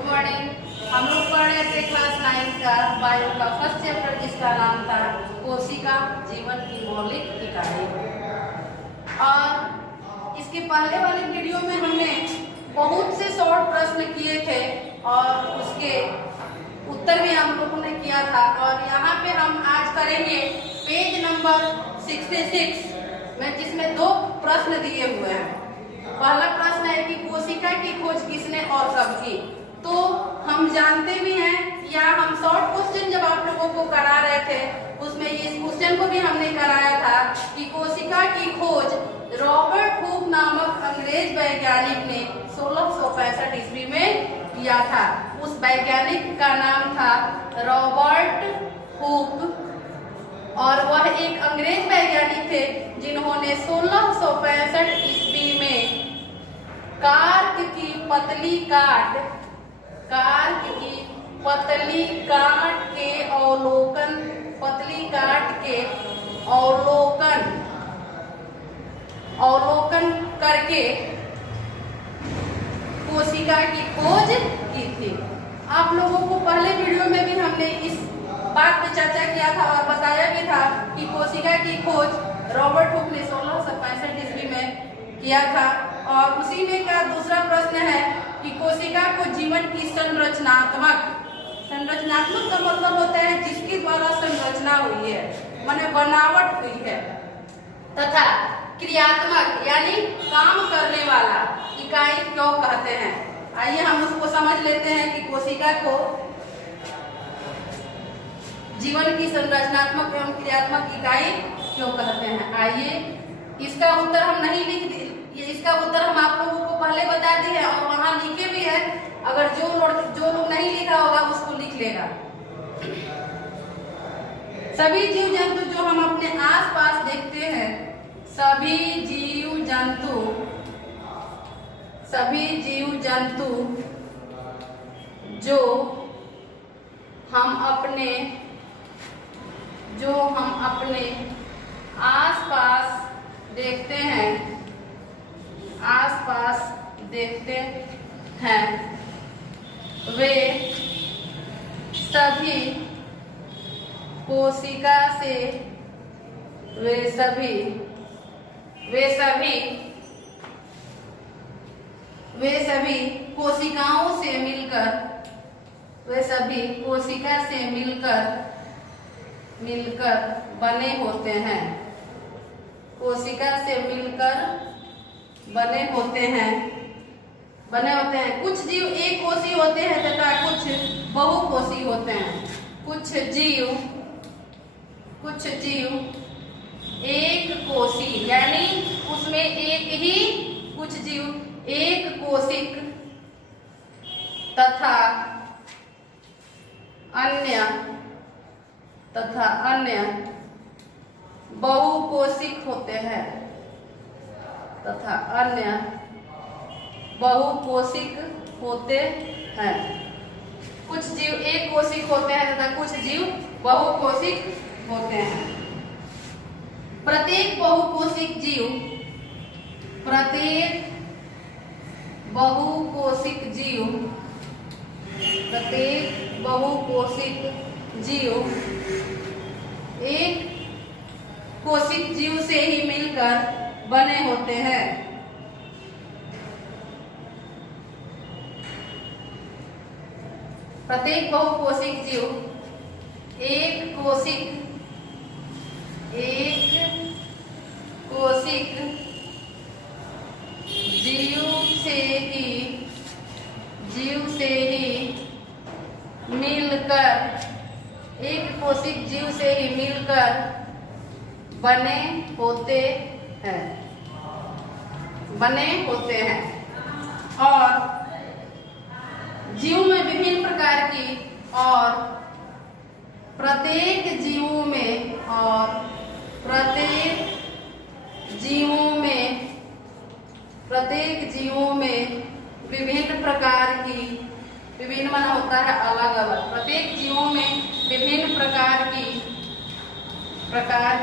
Good morning. हम लोग पढ़ रहे थे क्लास 9 का बायो का फर्स्ट चैप्टर जिसका नाम था कोशिका जीवन की मौलिक इकाई। और इसके पहले वाले वीडियो में हमने बहुत से शॉर्ट प्रश्न किए थे और उसके उत्तर भी हम लोगों ने किया था। और यहाँ पे हम आज करेंगे पेज नंबर 66 में, जिसमें 2 प्रश्न दिए हुए हैं। पहला प्रश्न है कि कोशिका की खोज किसने और कब की। तो हम जानते भी हैं, या हम शॉर्ट क्वेश्चन जब आप लोगों को करा रहे थे उसमें इस क्वेश्चन को भी हमने कराया था कि कोशिका की खोज रॉबर्ट हुक नामक अंग्रेज वैज्ञानिक ने 1665 ईस्वी में किया था। उस वैज्ञानिक का नाम था रॉबर्ट हुक और वह एक अंग्रेज वैज्ञानिक थे जिन्होंने 1665 ईस्वी में कार्क की पतली काट के अवलोकन करके कोशिका की खोज की थी। आप लोगों को पहले वीडियो में भी हमने इस बात पर चर्चा किया था और बताया भी था कि कोशिका की खोज रॉबर्ट हुक ने 1665 ईस्वी में किया था। और उसी में का दूसरा प्रश्न है कि कोशिका को जीवन की संरचनात्मक का मतलब होता है जिसके द्वारा संरचना हुई है, माने बनावट हुई है, तथा क्रियात्मक यानी काम करने वाला इकाई क्यों कहते हैं। आइए हम उसको समझ लेते हैं कि कोशिका को जीवन की संरचनात्मक एवं क्रियात्मक इकाई क्यों कहते हैं। आइए इसका उत्तर हम नहीं इसका उत्तर हम आप लोगों को पहले बता दिए और वहां लिखे भी है। अगर जो लोग नहीं लिखा होगा उसको लिख लेगा। सभी जीव जंतु जो हम अपने आसपास देखते हैं, सभी जीव जंतु जो हम अपने आसपास देखते हैं, वे सभी कोशिका से मिलकर बने होते हैं। कुछ जीव एक कोषी होते हैं तथा कुछ बहुकोषी होते हैं। कुछ जीव एक कोषी यानी उसमें कुछ जीव एक कोशिक तथा अन्य बहुकोशिक होते हैं कुछ जीव एक कोशिक होते हैं तथा कुछ जीव बहुकोशिक होते हैं। प्रत्येक बहुकोशिक जीव एक कोशिक जीव से ही मिलकर बने होते हैं। प्रत्येक बहुकोशिक जीव एक कोशिक जीव से ही मिलकर बने होते हैं। और जीव में विभिन्न प्रकार की और प्रत्येक जीवों में विभिन्न प्रकार की, विभिन्न माना होता है अलग अलग, प्रत्येक जीवों में विभिन्न प्रकार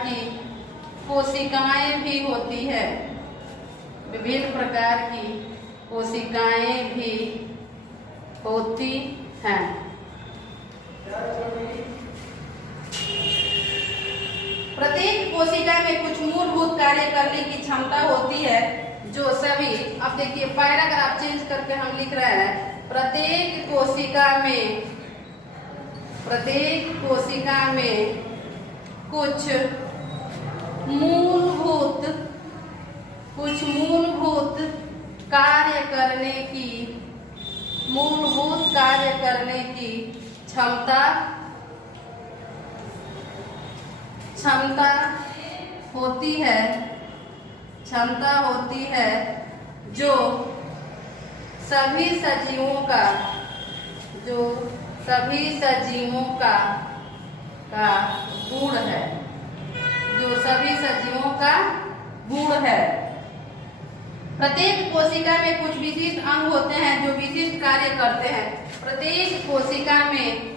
की कोशिकाएं भी होती है। विभिन्न प्रकार की कोशिकाएं भी होती हैं। प्रत्येक कोशिका में कुछ मूलभूत कार्य करने की क्षमता होती है जो सभी, अब देखिए पैराग्राफ चेंज करके हम लिख रहे हैं, प्रत्येक कोशिका में कुछ मूलभूत कार्य करने की क्षमता होती है जो सभी सजीवों का गुण है, प्रत्येक कोशिका में कुछ विशिष्ट अंग होते हैं जो विशिष्ट कार्य करते हैं। प्रत्येक कोशिका में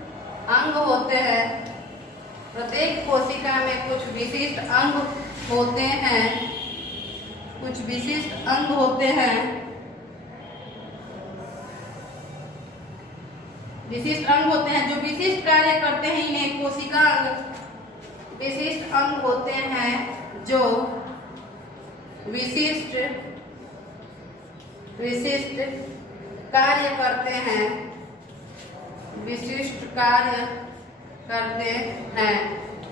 कुछ विशिष्ट अंग होते हैं। प्रत्येक कोशिका में कुछ विशिष्ट अंग होते हैं जो विशिष्ट कार्य करते हैं। इन्हें कोशिका अंग, विशिष्ट अंग होते हैं जो विशिष्ट कार्य करते हैं,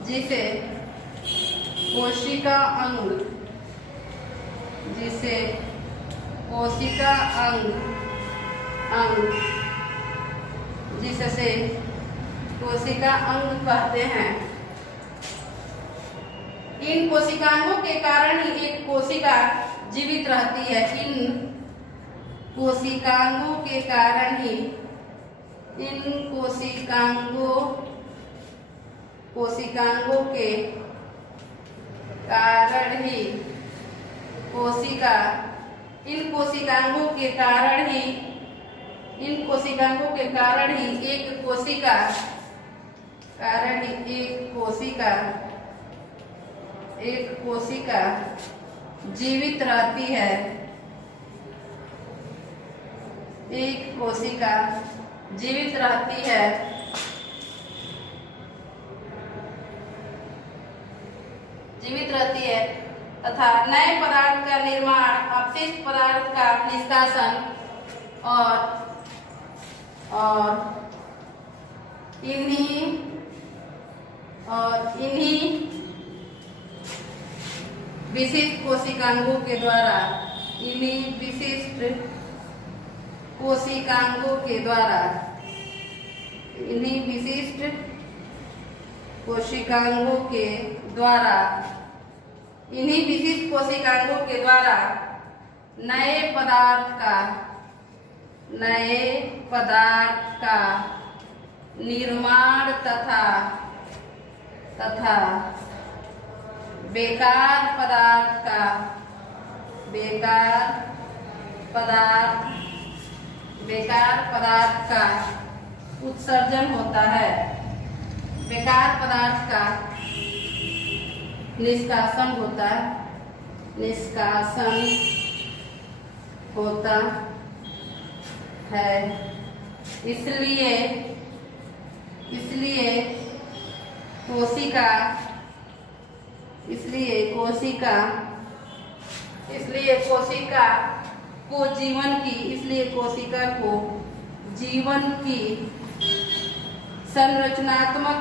जिसे कोशिका अंग कहते हैं। इन कोशिकाओं के कारण ही एक कोशिका जीवित रहती है। इन कोशिकाओं के कारण ही एक कोशिका जीवित रहती है। तथा नए पदार्थ का निर्माण, अपशिष्ट पदार्थ का निष्कासन और इन्हीं विशिष्ट कोशिकांगों के द्वारा नए पदार्थ का निर्माण तथा बेकार पदार्थ का उत्सर्जन होता है। बेकार पदार्थ का निष्कासन होता है। इसलिए कोशिका को जीवन की संरचनात्मक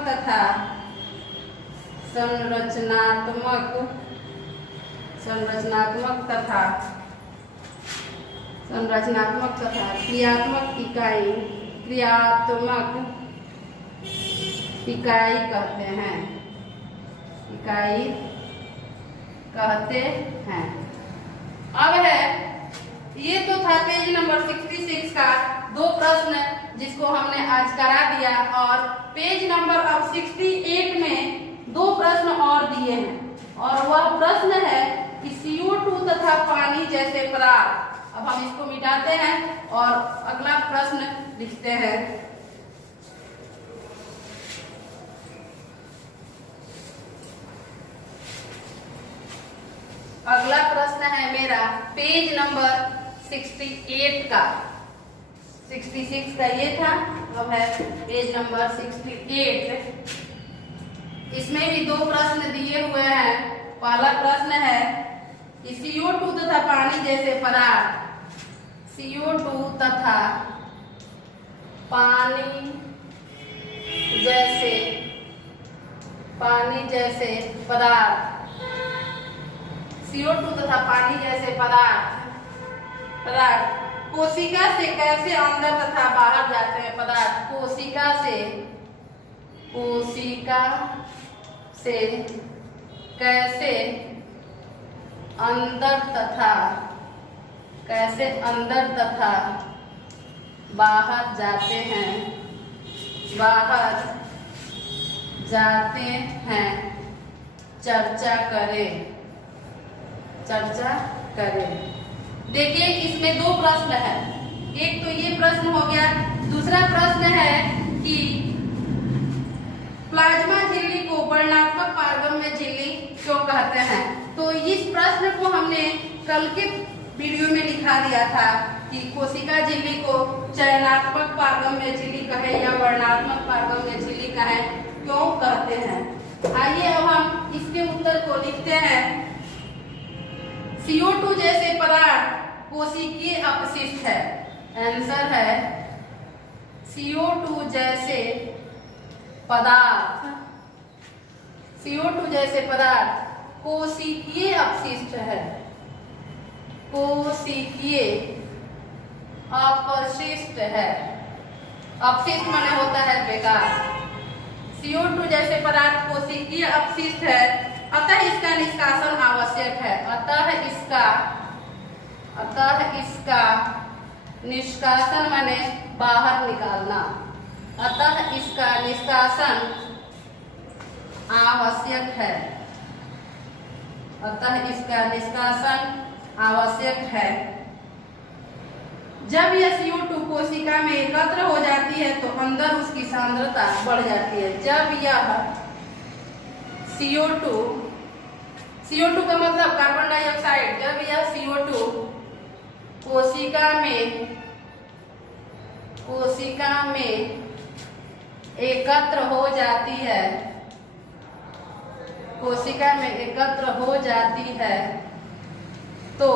तथा क्रियात्मक इकाई कहते हैं। अब है, ये तो था पेज नंबर 66 का 2 प्रश्न जिसको हमने आज करा दिया, और पेज नंबर अब 68 में 2 प्रश्न और दिए हैं, और वह प्रश्न है कि CO2 तथा पानी जैसे पदार्थ। अब हम इसको मिटाते हैं और अगला प्रश्न लिखते हैं। पेज नंबर 68 का, 66 का ये था, अब है पेज नंबर 68। इसमें भी दो प्रश्न दिए हुए हैं। पहला प्रश्न है कि CO2 तथा पानी जैसे पदार्थ, CO2 तथा पानी जैसे पदार्थ, CO2 तथा पानी जैसे पदार्थ कोशिका से कैसे अंदर तथा बाहर जाते हैं। पदार्थ कोशिका से कैसे अंदर तथा बाहर जाते हैं, चर्चा करें। देखिए इसमें दो प्रश्न है। एक तो ये प्रश्न हो गया, दूसरा प्रश्न है कि प्लाज्मा झिल्ली को वर्णनात्मक पारगम्य झिल्ली क्यों कहते हैं। तो इस प्रश्न को हमने कल के वीडियो में दिखा दिया था कि कोशिका झिल्ली को चयनात्मक पारगम्य झिल्ली कहे या वर्णनात्मक पारगम्य झिल्ली कहे, क्यों कहते हैं। आइए अब हम इसके उत्तर को लिखते हैं। CO2 जैसे पदार्थ कोशिकीय अपशिष्ट है। आंसर है CO2 जैसे पदार्थ कोशिकीय अपशिष्ट है। अपशिष्ट माने होता है बेकार। CO2 जैसे पदार्थ कोशिकीय अपशिष्ट है, अतः इसका निष्कासन आवश्यक है। अतः इसका निष्कासन माने बाहर निकालना। अतः इसका निष्कासन आवश्यक है। जब यह CO2 कोशिका में एकत्र हो जाती है तो अंदर उसकी सांद्रता बढ़ जाती है। जब यह CO2 का मतलब कार्बन डाइऑक्साइड, जब यह CO2 कोशिका में एकत्र हो जाती है, तो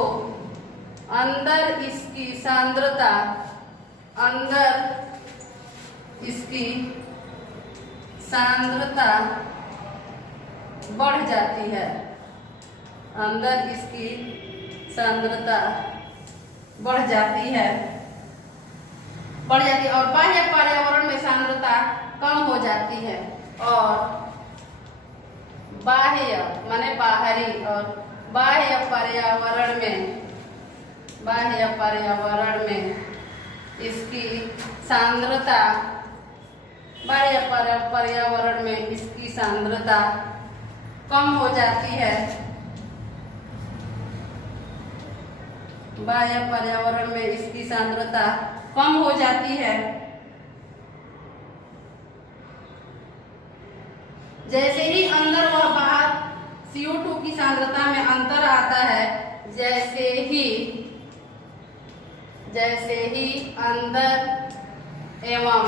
अंदर इसकी सांद्रता बढ़ जाती है। और बाह्य पर्यावरण में सांद्रता कम हो जाती है। और बाह्य माने बाहरी, और बाह्य पर्यावरण में इसकी सांद्रता कम हो जाती है। बाह्य पर्यावरण में इसकी सांद्रता कम हो जाती है। जैसे ही अंदर व बाहर CO2 की सांद्रता में अंतर आता है, जैसे ही अंदर एवं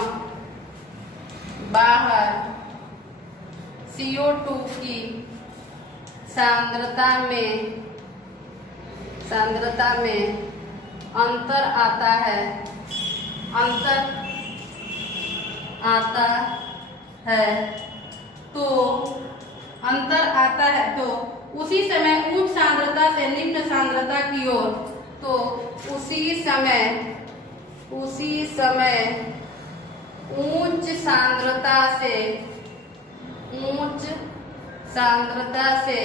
बाहर CO2 की सांद्रता में अंतर आता है, तो उसी समय उच्च सांद्रता से निम्न सांद्रता की ओर, तो उसी समय उच्च सांद्रता से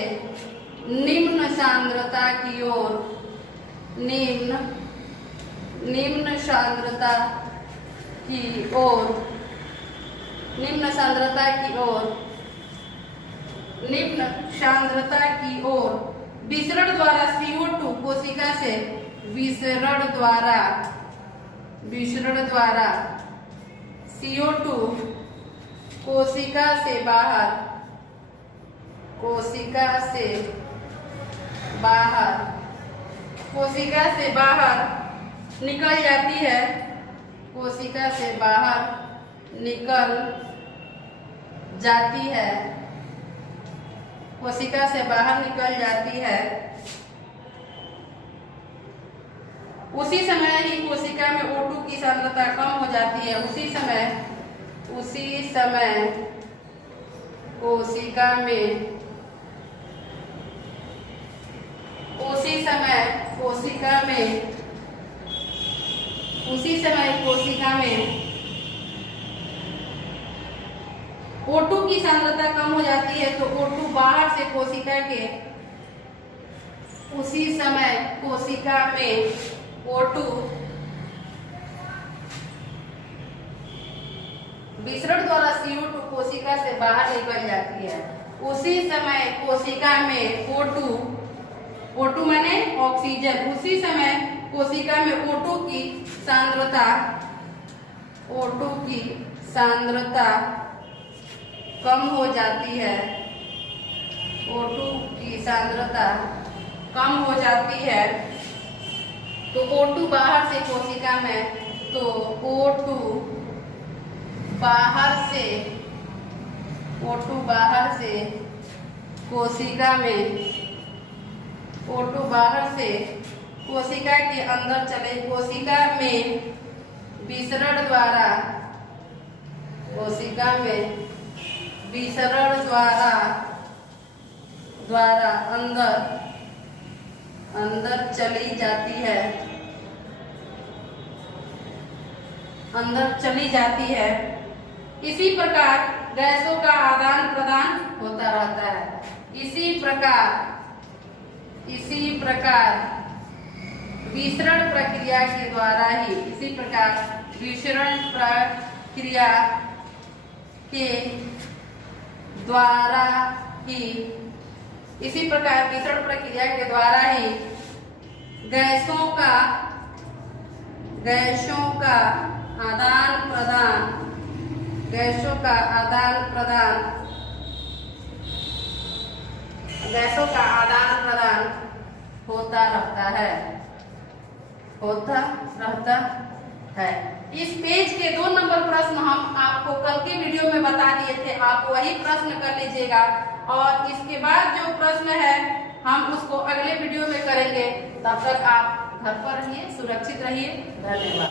निम्न सांद्रता की ओर, निम्न सांद्रता की ओर विसरण द्वारा CO2 कोशिका से विसरण द्वारा CO2 कोशिका से बाहर कोशिका से बाहर निकल जाती है, कोशिका से बाहर निकल जाती है, कोशिका से बाहर निकल जाती है। उसी समय ही कोशिका में O2 की सांद्रता कम हो जाती है। उसी समय कोशिका में O2 की सांद्रता कम हो जाती है, तो O2 बाहर से कोशिका के, उसी समय कोशिका में O2 विसरण द्वारा CO2 कोशिका से बाहर निकल जाती है। उसी समय कोशिका में O2 माने ऑक्सीजन, उसी समय कोशिका में O2 की सांद्रता कम हो जाती है, O2 की सांद्रता कम हो जाती है। तो O2 बाहर से कोशिका में, तो O2 बाहर से कोशिका में, O2 बाहर से कोशिका के अंदर चले, कोशिका में विसरण द्वारा, कोशिका में विसरण द्वारा अंदर चली जाती है। इसी प्रकार गैसों का आदान प्रदान होता रहता है। इसी प्रकार विसरण प्रक्रिया के द्वारा ही, इसी प्रकार विसरण प्रक्रिया के द्वारा ही, इसी प्रकार विसरण प्रक्रिया के द्वारा ही गैसों का आदान प्रदान होता रहता है। इस पेज के 2 नंबर प्रश्न हम आपको कल के वीडियो में बता दिए थे, आप वही प्रश्न कर लीजिएगा, और इसके बाद जो प्रश्न है हम उसको अगले वीडियो में करेंगे। तब तक आप घर पर रहिए, सुरक्षित रहिए। धन्यवाद।